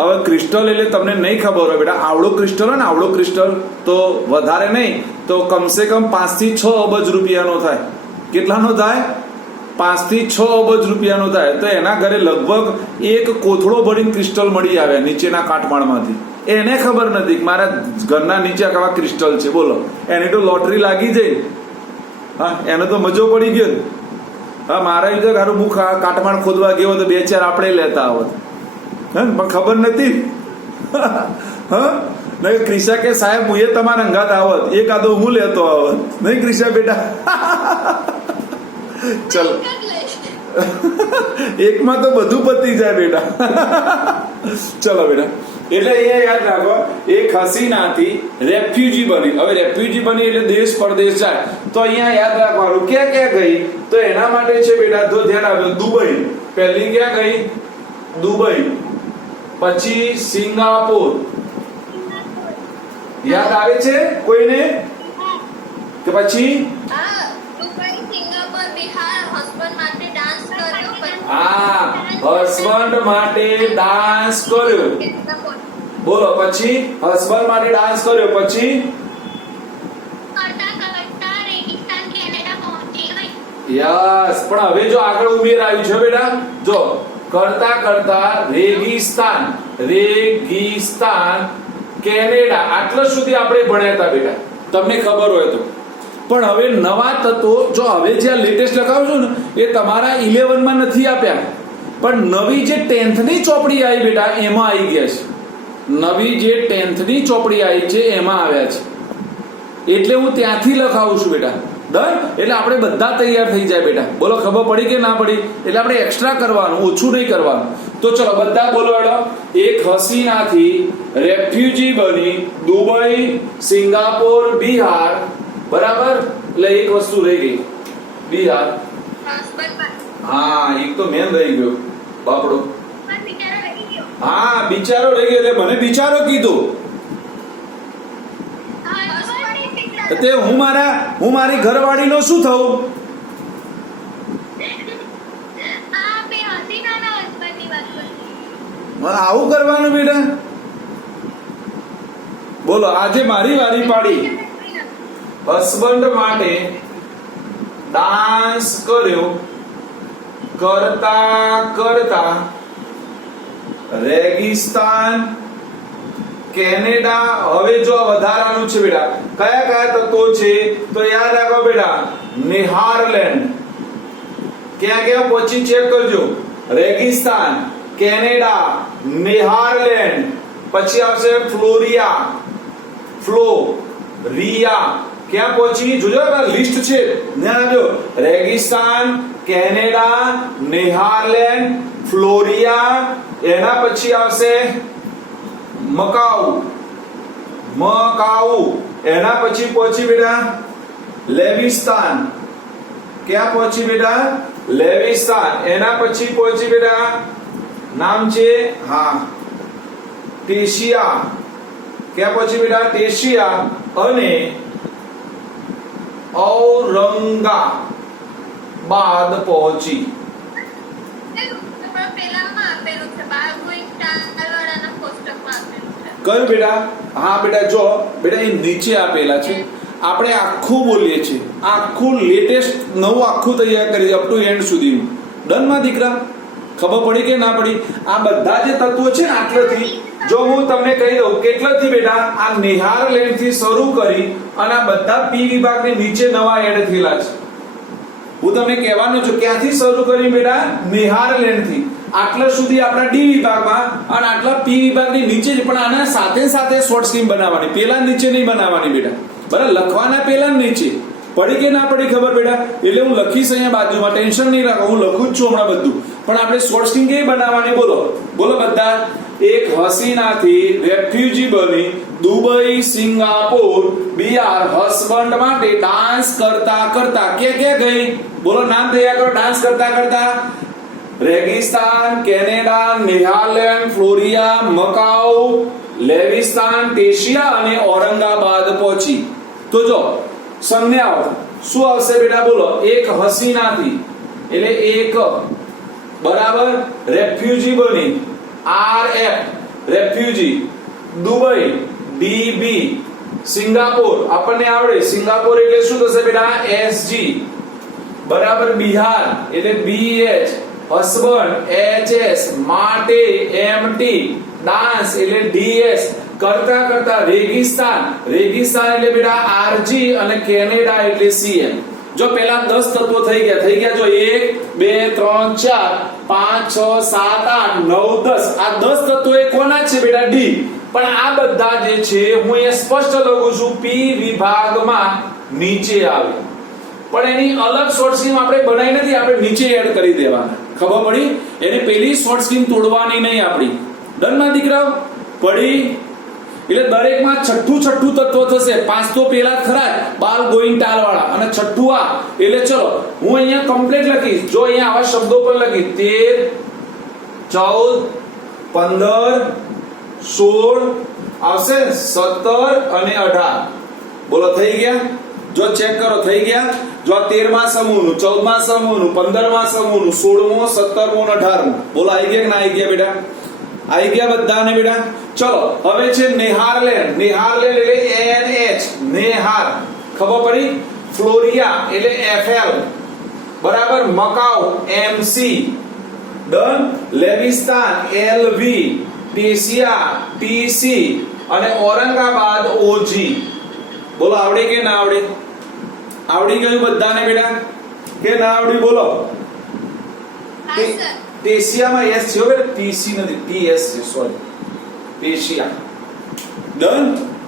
હવે ક્રિસ્ટલ એટલે તમને નહીં ખબર હોય બેટા આવડો ક્રિસ્ટલ હોય ને આવડો ક્રિસ્ટલ તો વધારે નહીં તો કમસે કમ 5 થી 6 અબજ રૂપિયાનો થાય કેટલાનો થાય 5 થી 6 અબજ રૂપિયાનો થાય તો એના ઘરે લગભગ એક કોથળો ભરીને ક્રિસ્ટલ મળી આવ્યા નીચેના કાટમાળમાંથી એને ખબર નથી કે મારા ઘરના નીચે કેવા ક્રિસ્ટલ છે બોલો એની તો લોટરી લાગી જાય હા એને તો મજો પડી ગયો હા મારા લીધે હારું હું કાટમાળ ખોદવા ગયો તો 2-4 આપણે લેતા આવત પણ ખબર નથી હા નહીં ક્રિશા કે સાહેબ હું એ તમારા અંગાત આવત એકાદો હું લેતો આવત નહીં ક્રિશા બેટા ચલો એકમાં તો બધું પતી જાય બેટા ચલો બેટા એટલે એ યાદ રાખો એક હસીનાથી રેફ્યુજી બની હવે રેફ્યુજી બની એટલે દેશ પરદેશ જાય તો અહીંયા યાદ રાખવાનું ક્યાં ક્યાં ગઈ તો એના માટે છે બેટા તો ધ્યાન આપજો દુબઈ પહેલી ક્યાં ગઈ દુબઈ પછી સિંગાપોર યાદ આવે છે કોઈને કે પછી હા હસબન્ડ માટે ડાન્સ કર્યો બોલો પછી હસબન્ડ માટે ડાન્સ કર્યો પછી યસ પણ હવે જો આગળ ઉમેર આવ્યું છે બેટા જો કરતા કરતા રેગિસ્તાન કેનેડા આટલા સુધી આપણે ભણ્યા હતા બેટા તમને ખબર હોય તો પણ હવે નવા તત્વો જો હવે જે લેટેસ્ટ લખાવું છું ને એ તમારા 11 માં નથી આપ્યા પણ નવી જે 10th ની ચોપડી આવી બેટા એમાં આવી ગયા છે નવી જે 10th ની ચોપડી આવી છે એમાં આવ્યા છે એટલે હું ત્યાંથી લખાવું છું બેટા ડન એટલે આપણે બધા તૈયાર થઈ જાય બેટા બોલો ખબર પડી કે ના પડી એટલે આપણે એક્સ્ટ્રા કરવાનું ઓછું નહીં કરવાનું તો ચલો બધા બોલો હેડો એક હસીનાથી રેફ્યુજી બની દુબઈ સિંગાપોર બિહાર બરાબર એટલે એક વસ્તુ રહી ગઈ બિહાર હા એક તો મેન રહી ગયો બાપડો હા બિચારો રહી ગયો એટલે મને બિચારો કીધું તે હું મારી ઘરવાળીનો શું થયું મારે આવું કરવાનું બેટા? બોલો, આજે મારી વારી પાડી. હસબન્ડ માટે ડાન્સ કર્યો, કરતા કરતા રેગિસ્તાન કેનેડા. હવે જો આ વધારાનું છે બેટા, કયા કયા તત્વો છે તો યાદ રાખો બેટા. નેહારલેન્ડ, ક્યાં ક્યાં પહોંચી ચેક કરજો. રેગિસ્તાન, કેનેડા, નેહારલેન્ડ, પછી આવશે ફ્લોરિયા, ફ્લોરિયા, ક્યાં પહોંચી જોજો, લિસ્ટ છે ધ્યાન આપજો. રેગિસ્તાન, કેનેડા, નેહારલેન્ડ, ફ્લોરિયા, એના પછી આવશે મકાઉ, મકાઉ, એના પછી પહોંચી બેટા લેવિસ્તાન. ક્યાં પહોંચી બેટા? લેવિસ્તાન. એના પછી પહોંચી બેટા, નામ છે હા ટેશિયા. ક્યાં પહોંચી બેટા? ટેશિયા. અને ઔરંગાબાદ પહોંચી. કયું બેટા? હા બેટા, જો બેટા એ નીચે આપેલા છે, આપણે આખું બોલીએ છીએ, આખું લેટેસ્ટ નવું આખું તૈયાર કરી અપ ટુ એન્ડ સુધીનું. ડન માં દીકરા? ખબર પડી કે ના પડી? આ બધા જે તત્વો છે ને આટલેથી, જો હું તમને કહી દઉં કેટલાથી બેટા, આ નેહારલેન્ડ થી શરૂ કરી અને આ બધા પી વિભાગની નીચે નવા એડ થયેલા છે. હું તમને કહેવાનું છું ક્યાંથી શરૂ કરી બેટા? નેહારલેન્ડ થી આટલા સુધી આપણા ડી વિભાગમાં અને આટલા પી વિભાગની નીચે જ. પણ આના સાથે સાથે શોર્ટ સ્કીમ બનાવવાની, પેલા નીચે નહીં બનાવવાની બેટા, બરાબર? લખવાના પેલા નીચે. પડી કે ના પડી ખબર બેટા? એટલે હું લખીશ અહીંયા બાજુમાં, ટેન્શન નહીં રાખો, હું લખું જ છું હમણાં બધું. પણ આપણે શોર્ટ સ્કીમ કેવી બનાવવાની બોલો? બોલો બધા. એક હસીનાથી રેફ્યુજી બની દુબઈ, સિંગાપોર, બિહાર હસબન્ડ માટે ડાન્સ કરતા કરતા ક્યાં ગઈ? બોલો, નામ તૈયાર કરો. ડાન્સ કરતા કરતા રેગિસ્તાન, કેનેડા, નેહારલેન્ડ, ફ્લોરિયા, મકાઉ, લેવિસ્તાન, ટેશિયા અને ઔરંગાબાદ પહોંચી. તો જો સંજ્ઞાઓ શું આવશે બેટા? બોલો, એક હસીનાથી એટલે એક, બરાબર, રેફ્યુજી બની RF refugee, Dubai DB, Singapore આપણને આવડે, સિંગાપોર એટલે શું થશે બેટા? SG, બરાબર, બિહાર એટલે BH, હસબન્ડ HS, માટે MT, ડાન્સ એટલે DS, કરતા કરતા રેગિસ્તાન, રેગિસ્તાન એટલે બેટા RG અને કેનેડા એટલે CM. જો પેલા 10 તત્વો થઈ ગયા જો 1 2 3 4 5 6 7 8 9 10. આ 10 તત્વો એ કોના છે બેટા? ડી. પણ આ બધા જે છે હું અહીંયા સ્પષ્ટ લખું છું પી વિભાગમાં નીચે આવે. પણ એની અલગ શોર્ટ સ્કીમ આપણે બનાવી નથી, આપણે નીચે એડ કરી દેવાના. ખબર પડી? એને પેલી શોર્ટ સ્કીમ તોડવાની નહીં આપણી. ડન માં દીકરાઓ? પડી? એટલે દરેકમાં છઠ્ઠું તત્વ થશે. 5 તો પેલા ખરા બાલ ગોઈંગ ટાલ વાળા, અને છઠ્ઠું આ. એટલે ચલો હું અહીંયા કમ્પ્લીટ લખીશ. જો અહીંયા આવા શબ્દો પણ લખી 13 14 15 16 આવશે, 17 અને 18. બોલો, થઈ ગયા? જો ચેક કરો, થઈ ગયા? જો 13મા સમૂહનું, 14મા સમૂહનું, 15મા સમૂહનું, 16મો, 17મો અને 18મો. બોલો, આવી ગયા કે ના આવી ગયા બેટા? આવી ગયા બધાને બેટા? ચલો હવે છે નેહારલેન્ડ. નેહારલેન્ડ એટલે NH, નેહાર. ખબર પડી? ફ્લોરિયા એટલે FL, બરાબર, મકાઉ MC, ડન. લેવિસ્તાન LV, ટેશિયા TC અને ઔરંગાબાદ OG. બોલો, આવડી કે ના આવડી? આવડી ગયું બધાને બેટા કે ના આવડી? બોલો. ટેશિયામાં S છે બેટા, TC નથી, TS છે, સોરી, ટેશિયા. ડન.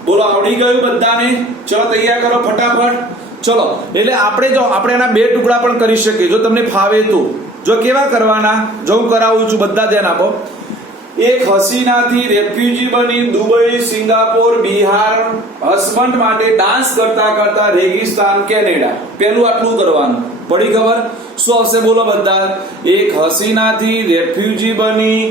બોલો, આવડી ગયું બધાને? ચલો તૈયાર કરો ફટાફટ. ચલો એટલે આપણે એના બે ટુકડા પણ કરી શકીએ જો તમને ફાવે તો. જો કેવા કરવાના, જો હું કરાવું છું, બધા ધ્યાન આપો. એક હસીનાથી રેફ્યુજી બની દુબઈ, સિંગાપોર, બિહાર હસબન્ડ માટે ડાન્સ કરતા કરતા રેગિસ્તાન, કેનેડા. પેલું આટલું કરવાનું. પડી ખબર? શું આવશે બોલો બધા? એક હસીનાથી રેફ્યુજી બની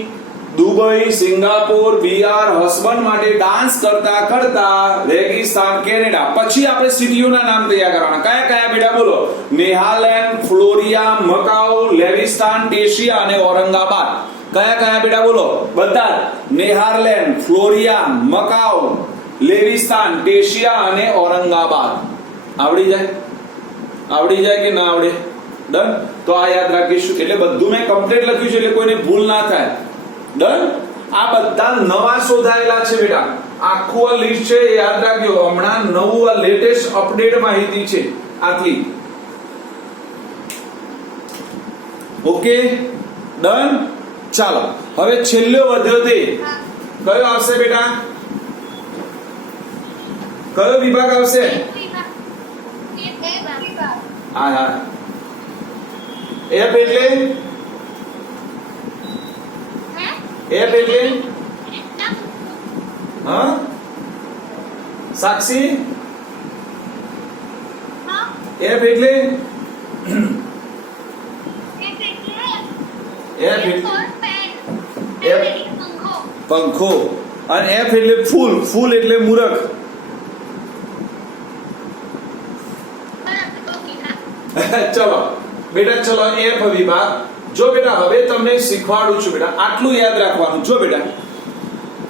દુબઈ, સિંગાપોર, બિહાર હસબન્ડ માટે ડાન્સ કરતા કરતા રેગિસ્તાન, કેનેડા. પછી આપણે સિટીઓના નામ તૈયાર કરવાના. કયા કયા બેટા? બોલો. નેહારલેન્ડ, ફ્લોરિયા, મકાઉ, લેવિસ્તાન, ટેશિયા અને ઔરંગાબાદ. કયા કયા બેટા બોલો બધા નેહારલેન્ડ, ફ્લોરિયા, મકાઉ, લેવિસ્તાન, ટેશિયા અને ઔરંગાબાદ. આવડી જાય કે ના આવડે? ડન. તો આ યાદ રાખીશું. એટલે બધું મેં કમ્પ્લીટ લખ્યું છે એટલે કોઈને ભૂલ ના થાય. ડન. આ બધા નવા શોધાયેલા છે બેટા. આખું આ લિસ્ટ છે એ યાદ રાખજો. હમણાં નવું આ લેટેસ્ટ અપડેટ માહિતી છે આથી. Okay done. ચાલો હવે છેલ્લો વધ્યો તે કયો આવશે બેટા? કયો વિભાગ આવશે? હા હા. એફ એટલે હા સાક્ષી એફ એટલે પંખો અને એફ એટલે ફૂલ. ફૂલ એટલે મૂરખ. ચલો બેટા ચલો એફ વિભાગ. જો બેટા હવે તમને શીખવાડું છું બેટા આટલું યાદ રાખવાનું. જો બેટા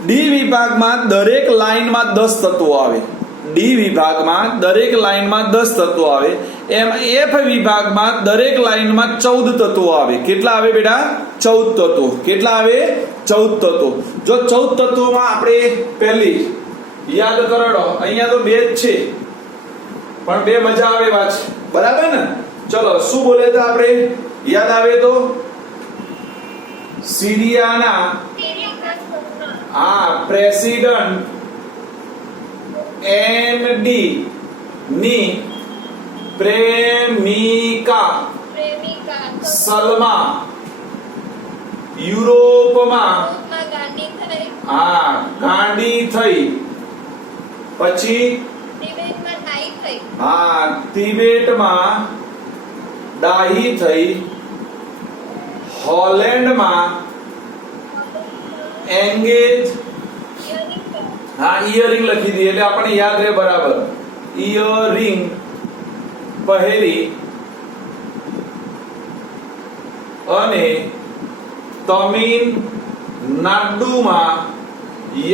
ડી વિભાગમાં દરેક લાઈનમાં 10 તત્વો આવે. ડી વિભાગમાં દરેક લાઈનમાં 10 તત્વો આવે. એમ એફ વિભાગમાં દરેક લાઈનમાં 14 તત્વો આવે. કેટલા આવે બેટા? 14 તત્વો. કેટલા આવે? 14 તત્વો. જો 14 તત્વોમાં આપણે પહેલી યાદ કરાડો. અહીંયા તો બે જ છે પણ બે મજા આવે એવા છે. બરાબર ને? ચલો શું બોલે તો આપણે યાદ આવે તો સિરિયાના પ્રેસિડન્ટ એનડી ની પ્રેમિકા સલમા યુરોપમાં ગાંડી થઈ. પછી તિબેટમાં ડાહી થઈ. હોલેન્ડમાં એંગેજ ઇયરિંગ લખી દી એટલે આપણને યાદ રહે બરાબર. ઇયરિંગ પહેરી અને તમિલનાડુમાં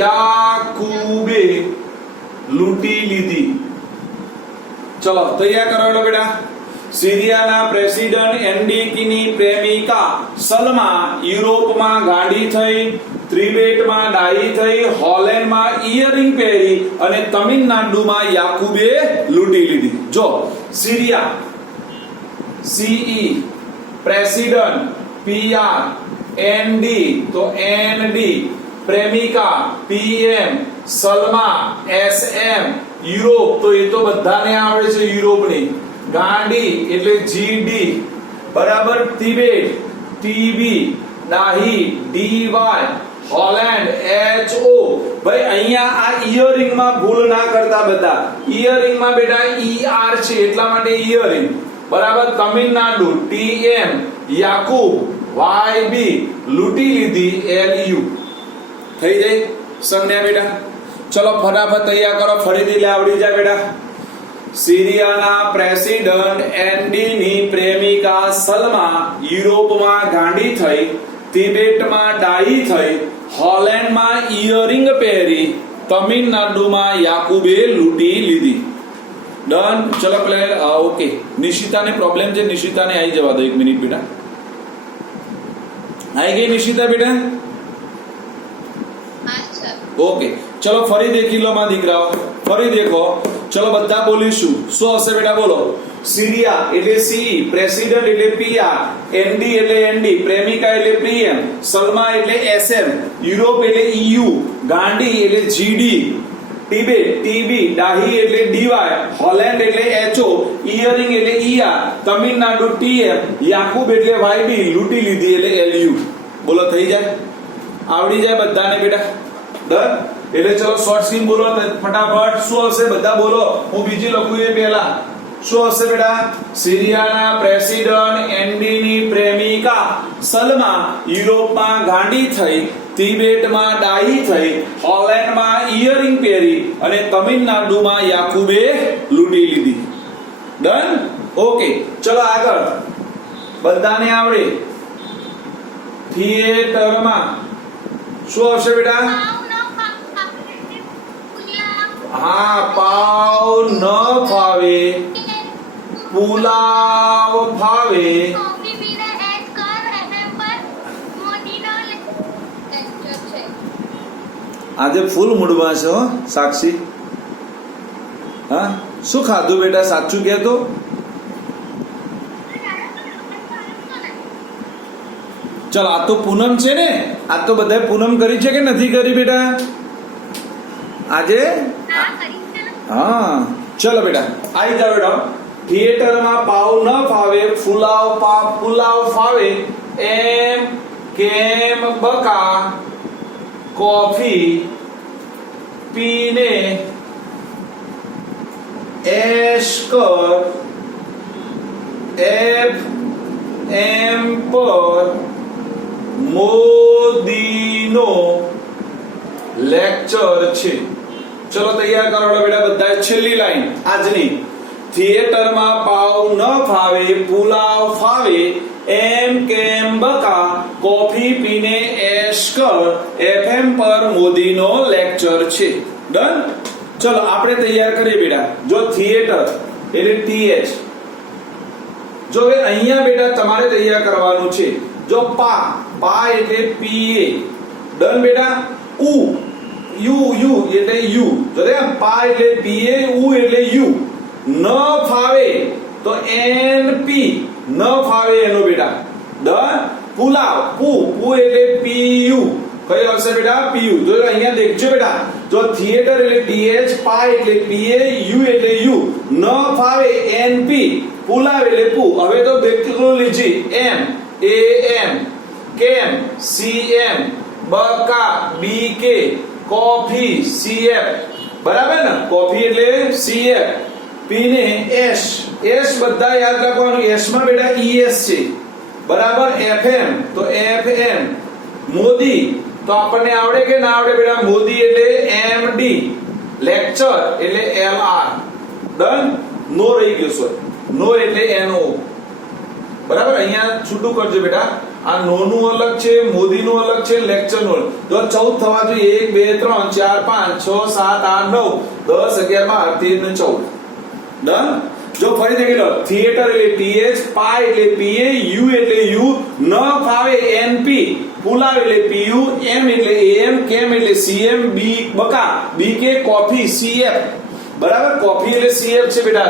યાકુબે લૂંટી લીધી. ચલો તૈયાર કરો બેટા. સિરિયાના પ્રેસિડન્ટ એનડીકીની પ્રેમિકા સલમા યુરોપમાં ગાંડી થઈ. ત્રિબેટમાં ડાહી થઈ. હોલેન્ડમાં ઇયરિંગ પહેરી અને તમિલનાડુમાં યાકુબે લૂંટી લીધી. જો Syria CE, president PR, ND તો એનડી, પ્રેમિકા પીએમ, સલમા એસએમ, યુરોપ તો એ તો બધાને આવડે છે યુરોપની. ગાંડી એટલે જીડી બરાબર. તિબેટ ટીબી, ડાહી ડીવાય, હોલેન્ડ એચઓ. ભાઈ અહીંયા આ ઇયરિંગ માં ભૂલ ના કરતા બધા. ઇયરિંગ માં બેટા ઈઆર છે એટલા માટે ઇયરિંગ બરાબર. તમિલનાડુ ટીએમ, યાકુબ વાયબી, લૂંટી લીધી એલયુ. થઈ જાય સંજ્ઞા બેટા. ચલો ફટાફટ તૈયાર કરો. ફરીથી લે આવડી જાય બેટા. સિરિયાના પ્રેસિડન્ટ એનડી ની પ્રેમિકા સલમા યુરોપમાં ગાંડી થઈ. તિબેટમાં ડાહી થઈ. હોલેન્ડમાં ઇયરિંગ પહેરી. તમિલનાડુમાં યાકુબે લૂંટી લીધી. ડન. ચલો પ્લે. ઓકે નિશિતાને પ્રોબ્લેમ છે. નિશિતાને આવી જવા દો 1 મિનિટ બેટા. આવી ગઈ નિશિતા બેટા? ઓકે ચલો ફરી દેખી લો માં દીકરાઓ. ફરી દેખો. ચલો બધા બોલીશું. શું હશે બેટા બોલો? સિરિયા એટલે સી, પ્રેસિડન્ટ એટલે પીઆર, એનડી એટલે એનડી, પ્રેમિકા એટલે પીએમ, સલમા એટલે એસએમ, યુરોપ એટલે ઈયુ, ગાંડી એટલે જીડી, તિબેટ ટીબી, ડાહી એટલે ડીવાય, હોલેન્ડ એટલે એચઓ, ઇયરિંગ એટલે ઈઆર, તમિલનાડુ ટીએમ, યાકુબ એટલે વાયબી, લૂંટી લીધી એટલે એલયુ. બોલો થઈ જાય? આવડી જાય બધાને બેટા? ડન. એટલે ચલો શોર્ટ સ્કીમ બોલો ફટાફટ. શું હશે બધા બોલો. હું બીજી લખું એ પહેલા. શું હશે બેટા? સિરિયાના પ્રેસિડન્ટ એનડી ની પ્રેમિકા સલમા યુરોપમાં ગાંડી થઈ. તિબેટમાં ડાહી થઈ. હોલેન્ડમાં ઇયરિંગ પહેરી અને તમિલનાડુમાં યાકુબે લૂંટી લીધી. ડન. ઓકે ચલો આગળ. બધાને આવડે? થિયેટરમાં શું આવશે બેટા? હા, પાવ ન ફાવે, પુલાવ ફાવે. આજે ફૂલ મૂડમાં છે હો સાક્ષી. હા, શું ખાધું બેટા? સાચું કહે તો. ચલ, આ તો પૂનમ છે ને, આ તો બધાએ પૂનમ કરી છે કે નથી કરી બેટા આજે? હા, ચલો બેટા આવી જાવ બેટા. થિયેટરમાં પાવ ન ફાવે, પુલાવ ફાવે, એમ કેમ બકા કોફી પીને એશ કર, FM પર મોદીનો લેક્ચર છે. ચલો તૈયાર કરો બેટા બધા. છેલ્લી લાઈન આજની. થિયેટરમાં પાવ ન ફાવે, પુલાવ ફાવે, એમ કેમ બકા કોફી પીને એશ કર, FM પર મોદીનો લેક્ચર છે. ડન. ચલો આપણે તૈયાર કરીએ બેટા. જો થિયેટર એટલે TH. જો હવે અહીંયા બેટા તમારે તૈયાર કરવાનું છે. જો પા એટલે PA. ડન બેટા. યુ એટલે યુ. જો પા એટલે PA, ઉ એટલે યુ. ન ફાવે તો NP, ન ફાવે એનો બેટા. ડન. પુલાવ પુ એટલે PU. કઈ આવશે બેટા? PU. જો અહીંયા દેખજો બેટા. જો થિયેટર એટલે TH, પા એટલે PA, યુ એટલે યુ. ન ફાવે NP, પુલાવ એટલે પુ. હવે તો દેખલો લીજી. M AM, કેમ CM, બકા BK, કોફી CF. બરાબર ને? કોફી એટલે CF. પીને એશ બધા યાદ રાખવાનું. એશ માં બેટા ES છે. બરાબર. FM તો FM. મોદી તો આપણને આવડે કે ના આવડે બેટા? મોદી એટલે MD. લેક્ચર એટલે LR. ડન. નો રહી ગયો સર. નો એટલે NO. બરાબર. અહીંયા છૂટું કરજો બેટા. આ નો નું અલગ છે, મોદી નું અલગ છે, લેક્ચર નું અલગ. જો 14 થવા જોઈએ. 1 2 3 4 5 6 7 8 9 10 11 12 13 ને 14. ડન. જો ફરી દેખી લો. થિયેટર એટલે TH, પા એટલે PA, યુ એટલે યુ, ન ફાવે NP, પુલાવ એટલે PU, M એટલે AM, કેમ એટલે CM, બકા BK, કોફી CF. બરાબર. કોફી એટલે CF છે બેટા.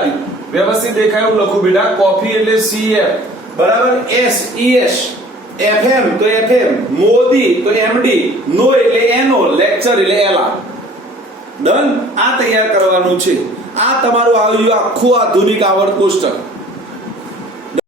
વ્યવસ્થિત દેખાય એવું લખું બેટા. કોફી એટલે CF. બરાબર. ES FM તો FM, મોદી તો MD, નો એટલે NO, લેક્ચર એટલે LR. ડન. આ તૈયાર કરવાનું છે. આ તમારું આવ્યું આખું આધુનિક આવર્ત કોષ્ટક.